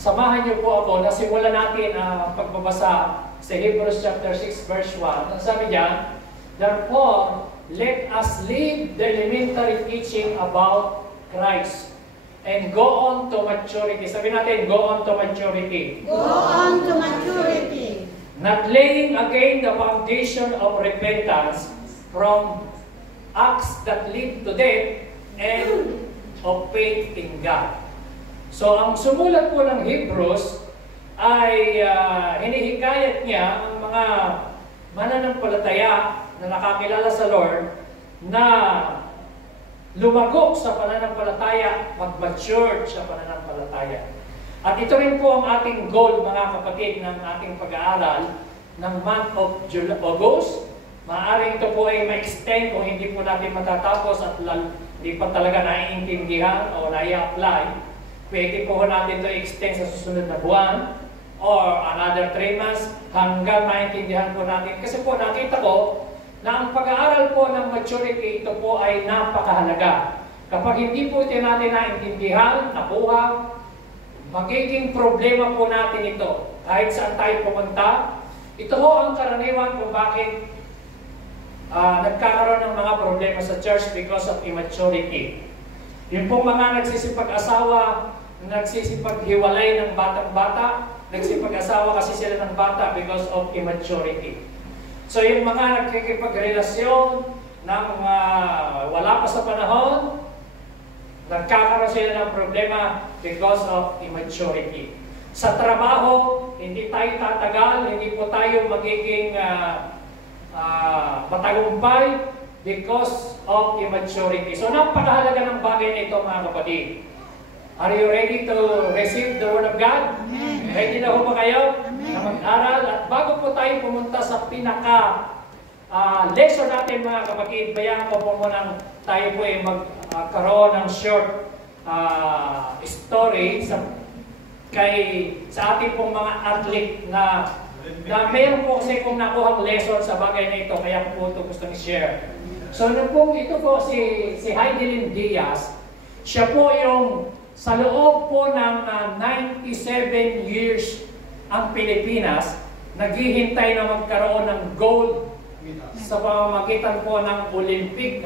samahan niyo po ako na simulan natin ang pagbabasa sa Hebrews chapter 6 verse 1. Ang sabi diyan, therefore, let us leave the elementary teaching about Christ and go on to maturity. Sabi natin, go on to maturity. Go on to maturity. Not laying again the foundation of repentance from acts that lead to death and of faith in God. So, ang sumulat po ng Hebrews ay hinihikayat niya ang mga mananampalataya na nakakilala sa Lord na lumago sa pananampalataya, mag-mature sa pananampalataya. At ito rin po ang ating goal, mga kapatid, ng ating pag-aaral ng month of August. Maaaring ito po ay ma-extend kung hindi po natin matatapos at hindi pa talaga naiintindihan o nai-apply. Pwede po natin ito extend sa susunod na buwan or another 3 months hanggang maintindihan po natin. Kasi po nakita ko na ang pag-aaral po ng maturity, ito po ay napakahalaga. Kapag hindi po ito natin naintindihan, nakuha, magiging problema po natin ito. Kahit saan tayo pumunta, ito ho ang karaniwan kung bakit nagkakaroon ng mga problema sa church because of immaturity. Yung pong mga nagsisipag-asawa, nagsisipag-hiwalay ng batang-bata, nagsipag-asawa kasi sila ng bata because of immaturity. So yung mga nagkikipagrelasyon ng wala pa sa panahon, nagkakaroon sila ng problema because of immaturity. Sa trabaho, hindi tayo tatagal, hindi po tayo magiging matagumpay because of immaturity. So napakahalaga ng bagay na ito, mga kapatid. Are you ready to receive the Word of God? Amen. Ready na ho ba kayo? Amen. Na mag-aral? At bago po tayo pumunta sa lesson natin, mga kapatid, bayaan ko po muna tayo po ay magkaroon ng short story sa ating pong mga athlete na mayroon po kasi kung nakuhang lesson sa bagay na ito, kaya po ito gusto i-share. So ito po si Heidelin Diaz, siya po yung sa loob po ng 97 years ang Pilipinas, naghihintay na magkaroon ng gold sa pamamagitan po ng Olympic,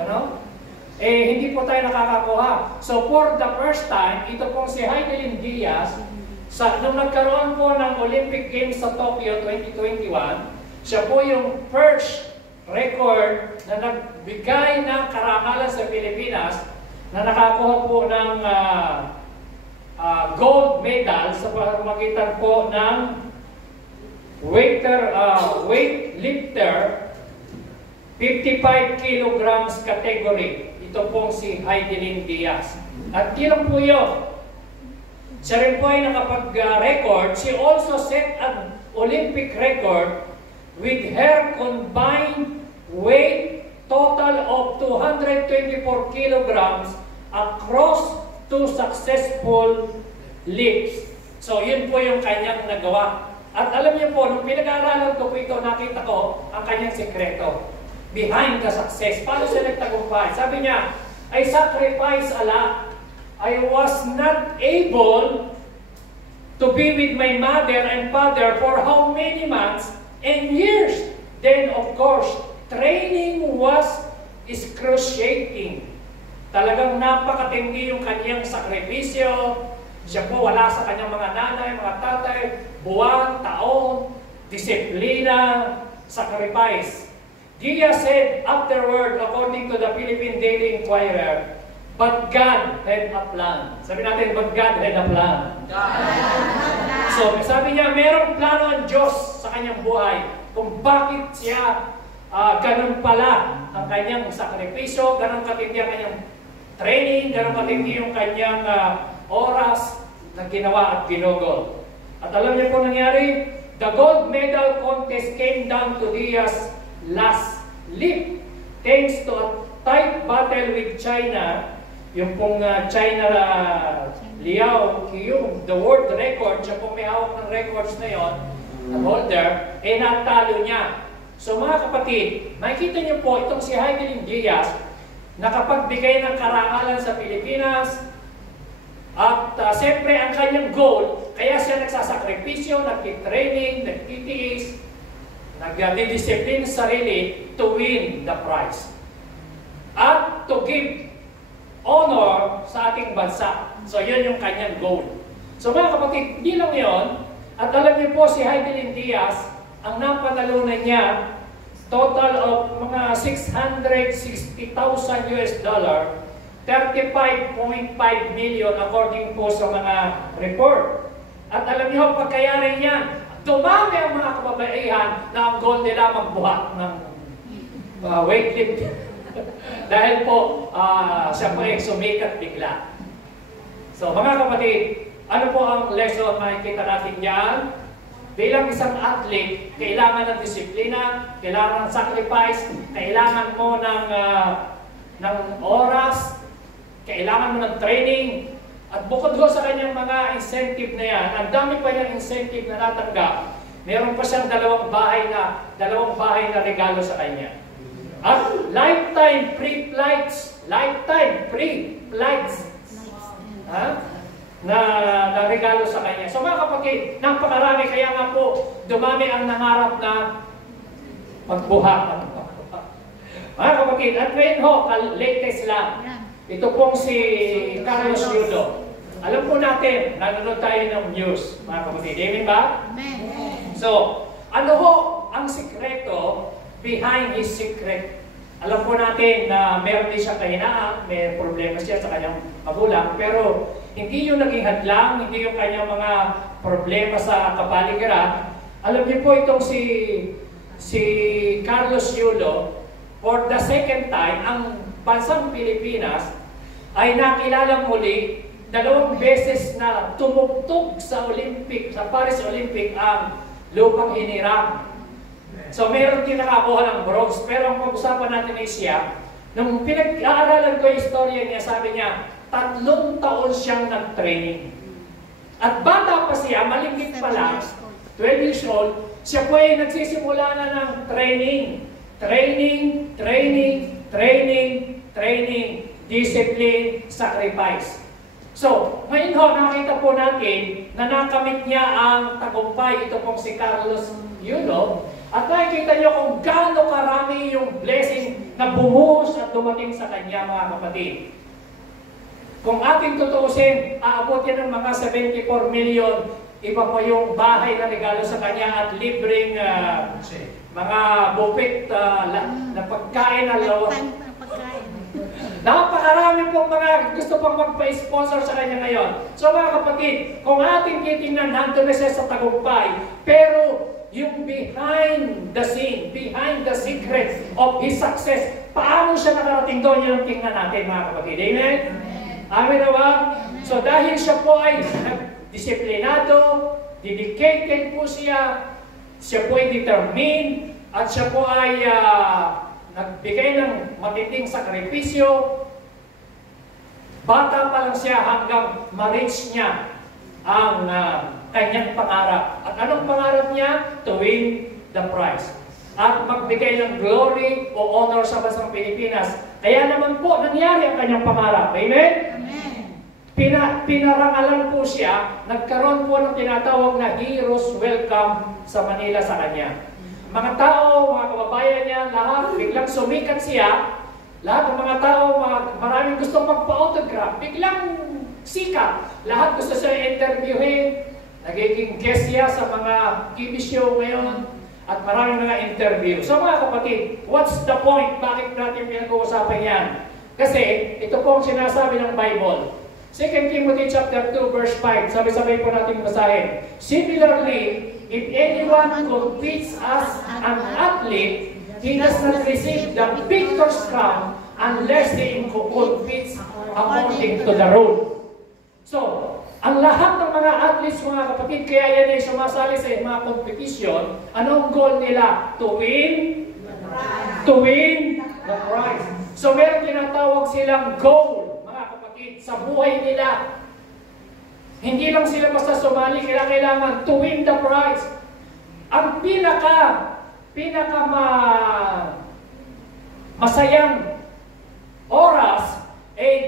hindi po tayo nakakakuha. So for the first time, ito pong si Heidelin Diaz, nung nagkaroon po ng Olympic Games sa Tokyo 2021, siya po yung first record na nagbigay ng karangalan sa Pilipinas na nakakuha po ng gold medal sa pamamagitan po ng weightlifter 55 kilograms category. Ito pong si Heidelin Diaz. At yun po yun. Siya rin po ay nakapag-record. She also set an Olympic record with her combined weight total of 224 kilograms across 2 successful lifts. So yun po yung kanyang nagawa. At alam niyo po, nung pinag-aaralan ko po ito, nakita ko ang kanyang sekreto behind the success. Paano siya nagtagumpay? Sabi niya, I sacrificed a lot. I was not able to be with my mother and father for how many months and years. Then, of course, training was excruciating. Talagang napakatindi yung kanyang sakripisyo. Siya po wala sa kanyang mga nanay, mga tatay, buwan, taon, disiplina, sacrifice. Diaz said afterward, according to the Philippine Daily Inquirer, but God had a plan. Sabi natin, but God had a plan. So, sabi niya, merong plano ang Diyos sa kanyang buhay kung bakit siya ganun pala ang kanyang sakripisyo, ganun katindi ang kanyang training, ganun katindi yung kanyang oras na ginawa at ginugol. At alam niyo po nangyari, the gold medal contest came down to Diaz last lift thanks to a tight battle with China. Yung pong China Liao Qiyong, the world record, siya pong may hawak ng records na yon, ang holder, natalo niya. So mga kapatid, makikita niyo po itong si Heidelin Diaz, nakapagbigay ng karangalan sa Pilipinas, at siyempre ang kanyang goal, kaya siya siya nagsasakripisyo, nagtitraining, nagtitiis, nagdidisiplin sa sarili to win the prize. At to give honor sa ating bansa. So yun yung kanyang goal. So mga kapatid, hindi lang yun. At alam niyo po si Heidelin Diaz, ang napanalunan niya, total of mga $660,000 US, 35.5 million according po sa mga report. At alam niyo, pagkayari yan, dumami ang mga kababaihan na ang goal nila magbuhat ng weightlifting. Dahil po, siya po ay sumikat bigla. So mga kapatid, ano po ang lesson makikita natin yan? Bilang isang athlete, kailangan ng disiplina, kailangan ng sacrifice, kailangan mo ng oras, kailangan mo ng training. At bukod ko sa kanyang mga incentive na yan, ang dami pa niyang incentive na natanggap, meron pa siyang dalawang bahay na regalo sa kanya. At lifetime free flights, na regalo sa kanya. So mga kapatid, napakarami, kaya nga po, dumami ang nangarap na magbuhat. Mga kapatid, at ngayon ho, latest lang, ito pong si Carlos Yulo. Alam po natin, nanonood tayo ng news, mga kapatid. Amen ba? Amen. So, ano ho ang sikreto behind his secret? Alam po natin na meron din siya kahinaan, may problema siya sa kanyang magulang, pero hindi yung naging hadlang, hindi yung kanyang mga problema sa kapaligiran. Alam niyo po itong si Carlos Yulo, for the second time, ang bansang Pilipinas ay nakilala muli 2 beses na tumugtog sa Olympic, sa Paris Olympic ang lupang hinirang. So meron din nakakuha ng bronze, pero ang pag-usapan natin ay siya, nung pinag-aaralan ko yung istorya niya, sabi niya, 3 taon siyang nag-training. At bata pa siya, malingkit pa lang, 12 years old, siya po ay nagsisimula na ng training, discipline, sacrifice. So, ngayon ho, nakita po natin na nakamit niya ang tagumpay. Ito pong si Carlos Yulo. At nakikita niyo kung gaano karami yung blessing na bumuhos at dumating sa kanya, mga kapatid. Kung ating tutuusin, aabot yan ng mga 74 million. Iba pa yung bahay na regalo sa kanya at libreng mga buffet na pagkain na lawak. Napakarami pong mga gusto pang magpa-sponsor sa kanya ngayon. So mga kapatid, kung ating titingnan, nandun na siya sa tagumpay, pero yung behind the scene, behind the secret of his success, paano siya nakarating doon, yun ang tingnan natin, mga kapatid. Amen? Amen na ba? So dahil siya po ay disiplinado, dedicated po siya po ay determined, at siya po ay nagbigay ng matinding sakripisyo. Bata pa lang siya hanggang ma-reach niya ang kanyang pangarap. At anong pangarap niya? To win the prize. At magbigay ng glory o honor sa bansang Pilipinas. Kaya naman po nangyari ang kanyang pangarap. Amen? Amen. Pinarangalan po siya, nagkaroon po ng tinatawag na Heroes Welcome sa Manila sa kanya. Mga tao, mga kababayan niya, lahat, biglang sumikat siya. Lahat ng mga tao, maraming gustong magpa-autograph, biglang sikat. Lahat gusto siya interviewin. Nagiging guest siya sa mga TV show ngayon. At maraming mga interview. So mga kapatid, what's the point? Bakit natin pinag-uusapan yan? Kasi ito po ang sinasabi ng Bible. 2 Timothy chapter 2 verse 5. Sabi-sabay po natin basahin. Similarly, if anyone competes as an athlete, he does not receive the victor's crown unless he competes according to the rule. So, ang lahat ng mga athletes, mga kapatid, kaya yan ay sumasali sa mga competition, anong goal nila? To win? To win the prize. So, meron tinatawag silang goal, mga kapatid, sa buhay nila. Hindi lang sila basta sumali, kailangan to win the prize. Ang masayang oras,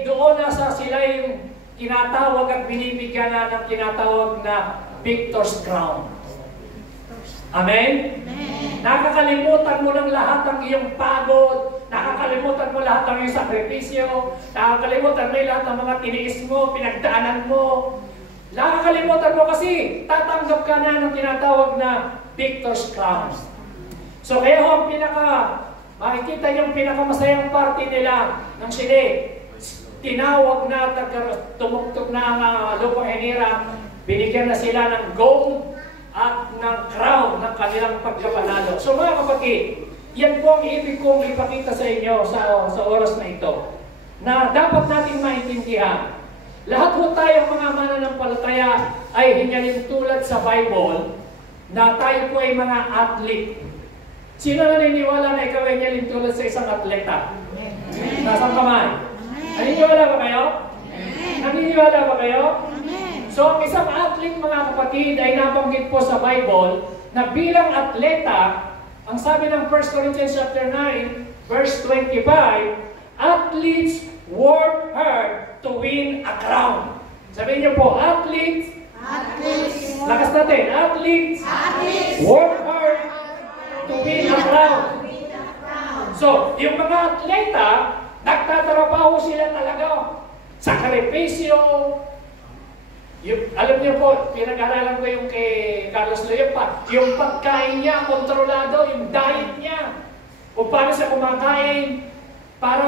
doon nasa sila yung tinatawag at binibigyan na ng tinatawag na victor's crown. Amen? Nakakalimutan mo ng lahat ng iyong pagod, nakakalimutan mo lahat ng iyong sakripisyo, nakakalimutan mo lahat ng mga tiniis mo, pinagdaanan mo. Nakakalimutan mo kasi tatanggap ka na ng tinatawag na victor's crown. So kaya ang makikita yung pinakamasayang party nila ng Chile, tinawag na, tumugtog na ang lupang hinirang, binigyan na sila ng gold at ng crown ng kanilang pagkapanalo. So mga kapatid, yan po ang ibig kong ipakita sa inyo sa oras na ito, na dapat natin maintindihan. Lahat po tayo mga mananampalataya ay hinyaling tulad sa Bible na tayo po ay mga athlete. Sino naniniwala na ikaw ay hinyaling tulad sa isang atleta? Nasang kamay? Naniniwala ba kayo? Naniniwala ba kayo? So, ang isang athlete, mga kapatid, ay nabanggit po sa Bible na bilang atleta, ang sabi ng 1 Corinthians chapter 9, verse 25, athletes work hard to win a crown. Sabihin niyo po, athletes, lakas natin, athletes, work hard to win a crown. So, yung mga atleta, nagtatrabaho sila talaga. Sakripisyo. Alam niyo po, pinag-aralan ko yung kay Carlos Loyopa, yung pagkain niya, kontrolado, yung diet niya. Kung paano siya kumakain para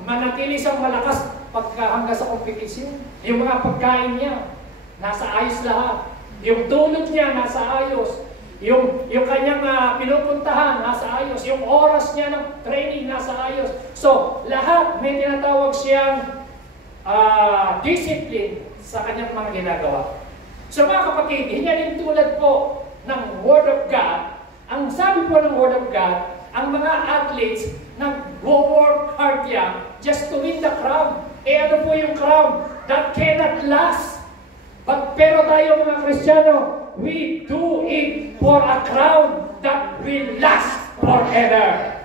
manatili siyang malakas hanggang sa kompetisyon. Yung mga pagkain niya, nasa ayos lahat. Yung tulog niya, nasa ayos. Yung kanyang pinupuntahan, nasa ayos. Yung oras niya ng training, nasa ayos. So, lahat may tinatawag siyang discipline sa kanyang mga ginagawa. So mga kapatid, hinyaling tulad po ng Word of God, ang sabi po ng Word of God, ang mga athletes nag-work hard yan just to win the crown. Eh ano po yung crown? That cannot last. Pero tayo mga Kristiyano, we do it for a crown that will last forever.